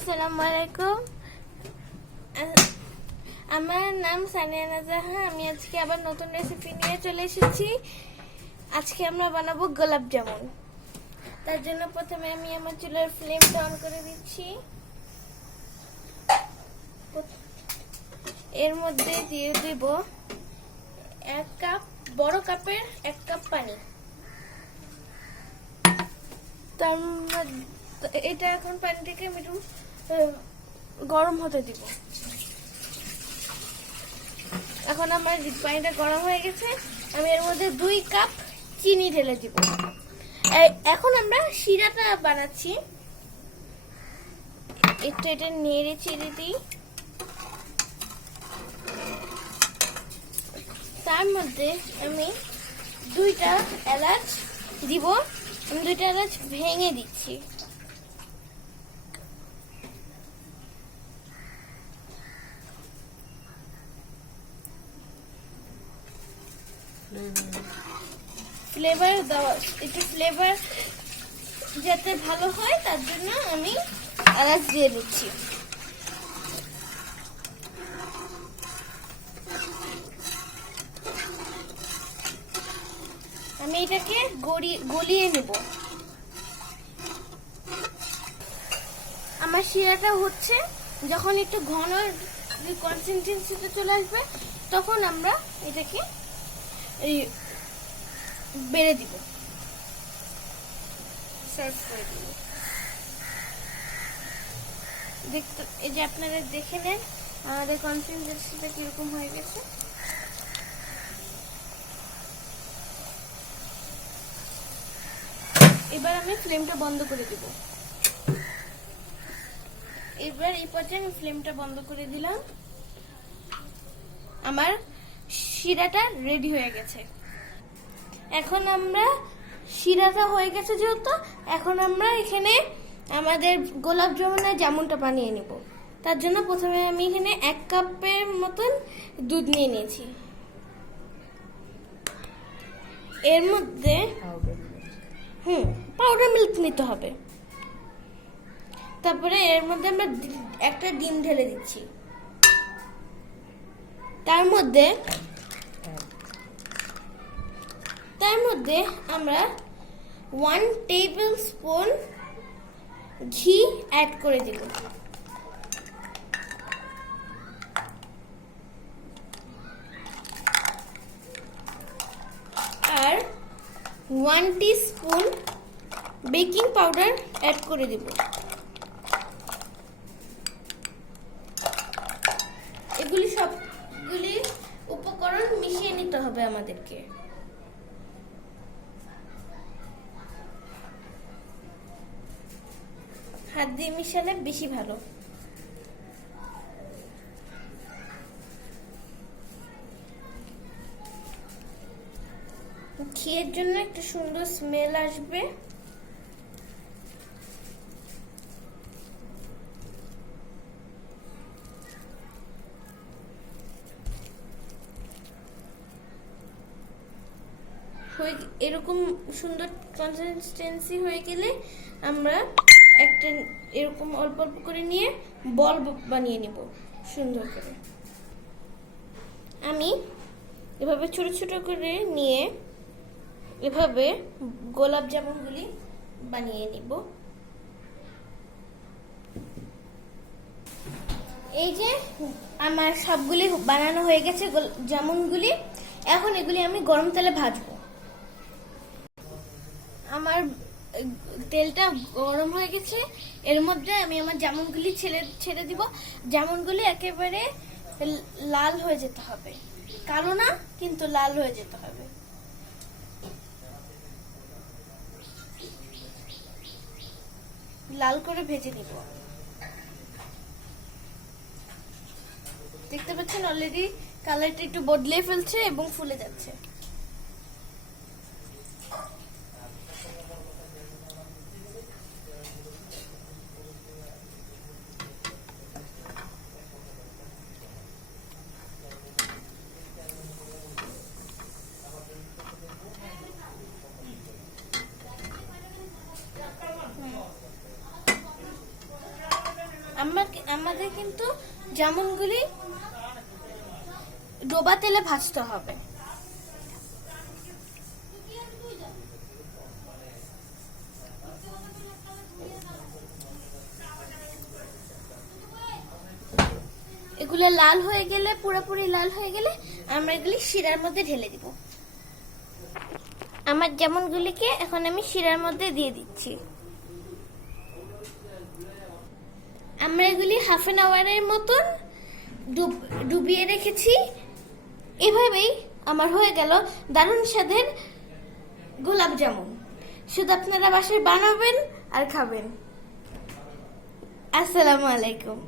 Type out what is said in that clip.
আসসালামু আলাইকুম। আমার নাম সানিয়া নাজাহা। আমি আজকে আবার নতুন রেসিপি নিয়ে চলে এসেছি। আজকে আমরা বানাবো গোলাপ জামুন। তার জন্য প্রথমে আমি আমার চুলার ফ্লেমটা অন করে দিচ্ছি। এর মধ্যে দিয়ে দেব 1 কাপ, বড় কাপের 1 কাপ পানি। তার এটা এখন পানিটাকে একটু গরম হতে দিব। এখন আমার পানিটা গরম হয়ে গেছে। আমি এর মধ্যে 2 কাপ চিনি ঢেলে দিব। এখন আমরা শিরাটা বানাচ্ছি। একটু এটা নেড়ে চেড়ে দিই। তার মধ্যে আমি 2টা এলাচ দিব। আমি 2টা এলাচ ভেঙে দিচ্ছি। ফ্লেভার দেওয়া, একটু ফ্লেভার যাতে ভালো হয় তার জন্য আমি এলাচ দিয়ে দিচ্ছি। আমি এটাকে গলিয়ে নেব। আমার শিরাটা হচ্ছে, যখন একটু ঘন কনসিস্টেন্সিতে চলে আসবে তখন আমরা এটাকে বেড়ে দিব, সার্ভ করে দিব। দেখতে, এই যে আপনারা দেখে নেন আমাদের কনসিস্টেন্সিটা কিরকম হয়ে গেছে। এবার আমি ফ্লেমটা বন্ধ করে দিব। এবার এই পর্যায়ে আমি ফ্লেমটা বন্ধ করে দিলাম। আমার শিরাটা রেডি হয়ে গেছে। এখন আমরা শিরাটা হয়ে গেছে যেহেতু, এখন আমরা এখানে আমাদের গোলাপ জামুনের জামুনটা বানিয়ে নেব। তার জন্য প্রথমে আমি এখানে 1 কাপের মতন দুধ নিয়ে নিয়েছি। এর মধ্যে পাউডার মিল্ক নিতে হবে। তারপরে এর মধ্যে আমরা একটা ডিম ঢেলে দিচ্ছি। তার মধ্যে আমরা 1 টেবিল স্পুন ঘি অ্যাড করে দিব। আর 1 টিস্পুন বেকিং পাউডার অ্যাড করে দিব। এগুলি সবগুলি উপকরণ মিশিয়ে নিতে হবে আমাদেরকে। হাত দিয়ে মিশালে বেশি ভালো। ঘিয়ের জন্য একটা সুন্দর স্মেল আসবে। এরকম সুন্দর কনসিস্টেন্সি হয়ে গেলে আমরা একটা এরকম অল্প অল্প করে নিয়ে বল বানিয়ে নেব সুন্দর করে। আমি এভাবে ছোট ছোট করে নিয়ে এভাবে গোলাপ জামুনগুলি বানিয়ে নিব। এই যে আমার সবগুলি বানানো হয়ে গেছে জামুনগুলি। এখন এগুলি আমি গরম তেলে ভাজবো। আমার তেলটা গরম হয়ে গেছে। এর মধ্যে আমি আমার জামুনগুলি ছেড়ে দিব। জামুনগুলি একেবারে লাল হয়ে যেতে হবে, কালো না কিন্তু লাল হয়ে যেতে হবে। লাল করে ভেজে নিব। দেখতে পাচ্ছেন অলরেডি কালারটা একটু বদলে ফেলছে এবং ফুলে যাচ্ছে। আমাদের কিন্তু জামুনগুলি ডোবা তেলে ভাজতে হবে। এগুলো লাল হয়ে গেলে, পুরোপুরি লাল হয়ে গেলে আমরা এগুলি শিরার মধ্যে ঢেলে দিব। আমার জামুনগুলিকে এখন আমি শিরার মধ্যে দিয়ে দিচ্ছি। আমরা এগুলি হাফ অ্যান আওয়ারের মতন ডুবিয়ে রেখেছি। এভাবেই আমার হয়ে গেল দারুণ স্বাদের গোলাপ জামুন। শুধু আপনারা বাসায় বানাবেন আর খাবেন। আসসালামু আলাইকুম।